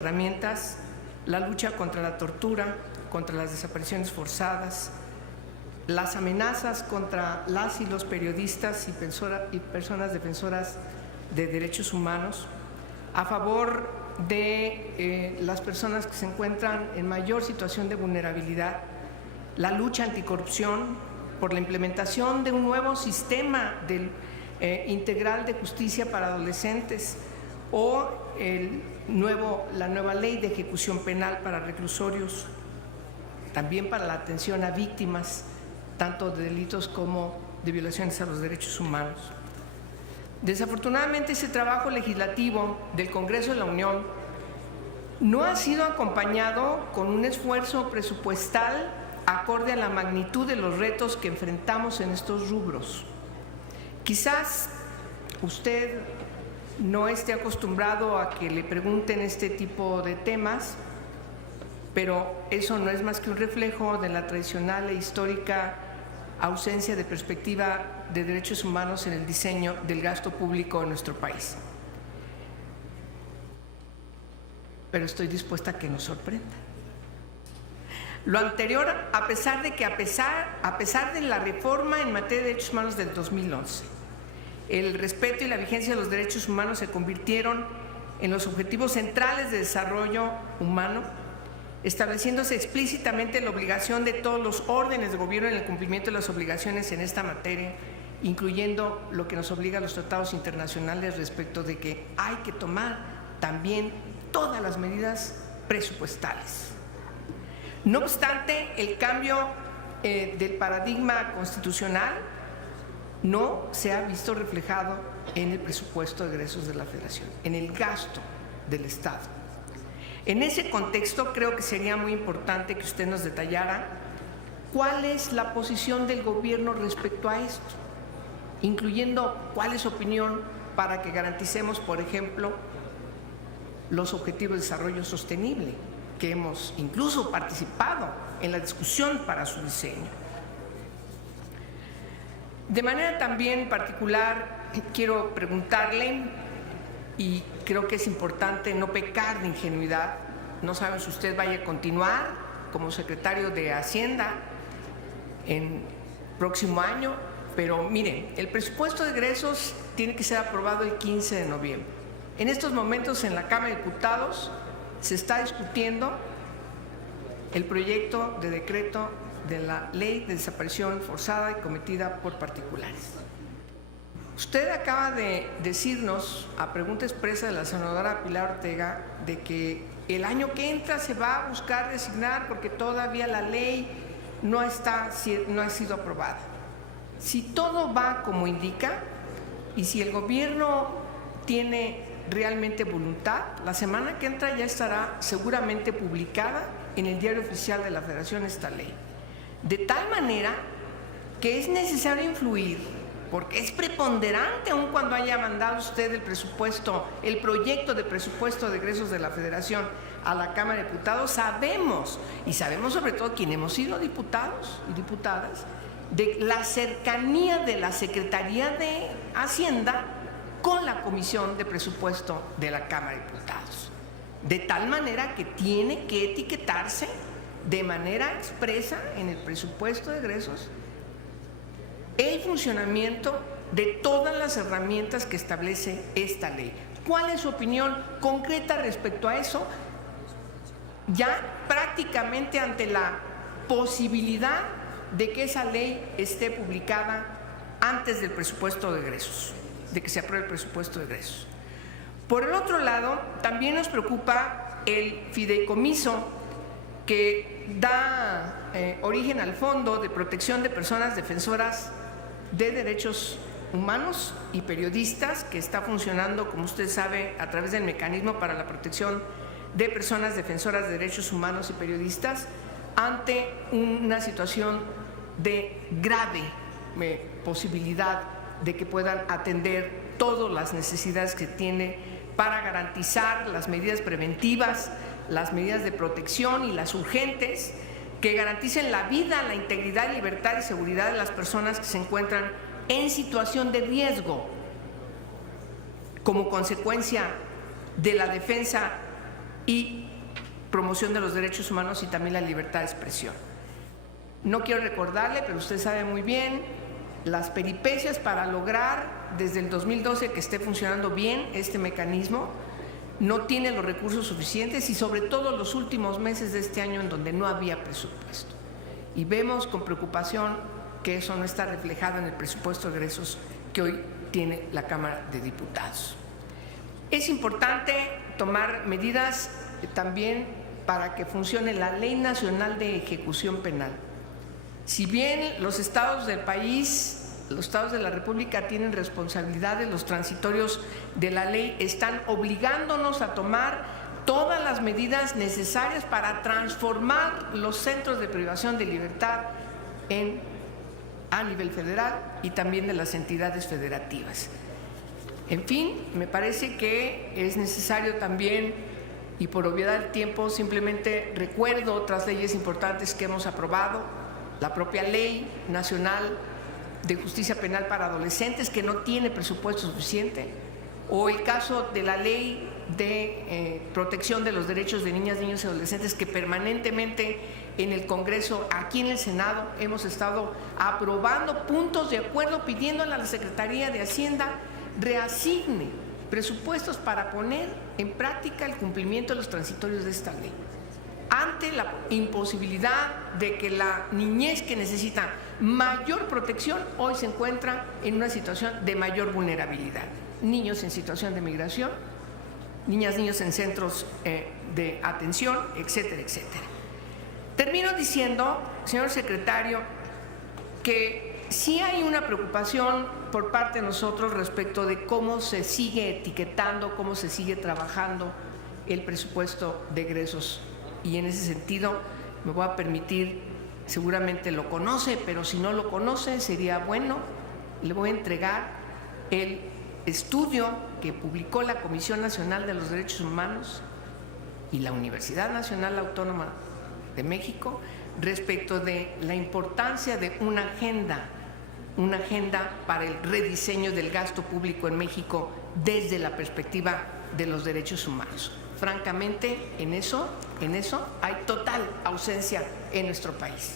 herramientas, la lucha contra la tortura, contra las desapariciones forzadas, las amenazas contra las y los periodistas y personas defensoras de derechos humanos, a favor de las personas que se encuentran en mayor situación de vulnerabilidad, la lucha anticorrupción, por la implementación de un nuevo sistema integral de justicia para adolescentes o la nueva ley de ejecución penal para reclusorios, también para la atención a víctimas tanto de delitos como de violaciones a los derechos humanos. Desafortunadamente, ese trabajo legislativo del Congreso de la Unión no ha sido acompañado con un esfuerzo presupuestal acorde a la magnitud de los retos que enfrentamos en estos rubros. Quizás usted no esté acostumbrado a que le pregunten este tipo de temas, pero eso no es más que un reflejo de la tradicional e histórica ausencia de perspectiva de derechos humanos en el diseño del gasto público en nuestro país. Pero estoy dispuesta a que nos sorprenda. Lo anterior, a pesar de la reforma en materia de derechos humanos del 2011, el respeto y la vigencia de los derechos humanos se convirtieron en los objetivos centrales de desarrollo humano, estableciéndose explícitamente la obligación de todos los órdenes de gobierno en el cumplimiento de las obligaciones en esta materia, incluyendo lo que nos obliga a los tratados internacionales respecto de que hay que tomar también todas las medidas presupuestales. No obstante, el cambio del paradigma constitucional no se ha visto reflejado en el presupuesto de egresos de la Federación, en el gasto del Estado. En ese contexto, creo que sería muy importante que usted nos detallara cuál es la posición del gobierno respecto a esto, incluyendo cuál es su opinión para que garanticemos, por ejemplo, los objetivos de desarrollo sostenible, que hemos incluso participado en la discusión para su diseño. De manera también particular, quiero preguntarle, y creo que es importante no pecar de ingenuidad, no sabemos si usted vaya a continuar como secretario de Hacienda en próximo año, pero miren, el presupuesto de egresos tiene que ser aprobado el 15 de noviembre. En estos momentos en la Cámara de Diputados se está discutiendo el proyecto de decreto de la ley de desaparición forzada y cometida por particulares. Usted acaba de decirnos, a pregunta expresa de la senadora Pilar Ortega, de que el año que entra se va a buscar designar porque todavía la ley no ha sido aprobada. Si todo va como indica y si el gobierno tiene realmente voluntad, la semana que entra ya estará seguramente publicada en el Diario Oficial de la Federación esta ley. De tal manera que es necesario influir, porque es preponderante aun cuando haya mandado usted el proyecto de presupuesto de egresos de la Federación a la Cámara de Diputados, sabemos sobre todo quienes hemos sido diputados y diputadas, de la cercanía de la Secretaría de Hacienda con la Comisión de Presupuesto de la Cámara de Diputados. De tal manera que tiene que etiquetarse de manera expresa en el presupuesto de egresos el funcionamiento de todas las herramientas que establece esta ley. ¿Cuál es su opinión concreta respecto a eso? Ya prácticamente ante la posibilidad de que esa ley esté publicada antes del presupuesto de egresos, de que se apruebe el presupuesto de egresos. Por el otro lado, también nos preocupa el fideicomiso que da origen al Fondo de Protección de Personas Defensoras de Derechos Humanos y Periodistas, que está funcionando, como usted sabe, a través del Mecanismo para la Protección de Personas Defensoras de Derechos Humanos y Periodistas, ante una situación de grave posibilidad de que puedan atender todas las necesidades que tiene para garantizar las medidas preventivas, las medidas de protección y las urgentes que garanticen la vida, la integridad, libertad y seguridad de las personas que se encuentran en situación de riesgo como consecuencia de la defensa y promoción de los derechos humanos y también la libertad de expresión. No quiero recordarle, pero usted sabe muy bien las peripecias para lograr desde el 2012 que esté funcionando bien este mecanismo. No tiene los recursos suficientes y sobre todo los últimos meses de este año en donde no había presupuesto. Y vemos con preocupación que eso no está reflejado en el presupuesto de egresos que hoy tiene la Cámara de Diputados. Es importante tomar medidas también para que funcione la Ley Nacional de Ejecución Penal. Si bien los estados del país, los estados de la República tienen responsabilidades, los transitorios de la ley están obligándonos a tomar todas las medidas necesarias para transformar los centros de privación de libertad a nivel federal y también de las entidades federativas. En fin, me parece que es necesario también, y por obviedad del tiempo, simplemente recuerdo otras leyes importantes que hemos aprobado, la propia Ley Nacional de Justicia Penal para Adolescentes, que no tiene presupuesto suficiente, o el caso de la Ley de Protección de los Derechos de Niñas, Niños y Adolescentes, que permanentemente en el Congreso, aquí en el Senado, hemos estado aprobando puntos de acuerdo, pidiéndole a la Secretaría de Hacienda reasigne presupuestos para poner en práctica el cumplimiento de los transitorios de esta ley. Ante la imposibilidad de que la niñez que necesita mayor protección hoy se encuentra en una situación de mayor vulnerabilidad. Niños en situación de migración, niñas, niños en centros de atención, etcétera, etcétera. Termino diciendo, señor secretario, que sí hay una preocupación por parte de nosotros respecto de cómo se sigue etiquetando, cómo se sigue trabajando el presupuesto de egresos. Y en ese sentido me voy a permitir, seguramente lo conoce, pero si no lo conoce sería bueno, le voy a entregar el estudio que publicó la Comisión Nacional de los Derechos Humanos y la Universidad Nacional Autónoma de México respecto de la importancia de una agenda para el rediseño del gasto público en México desde la perspectiva de los derechos humanos. Francamente, en eso hay total ausencia en nuestro país.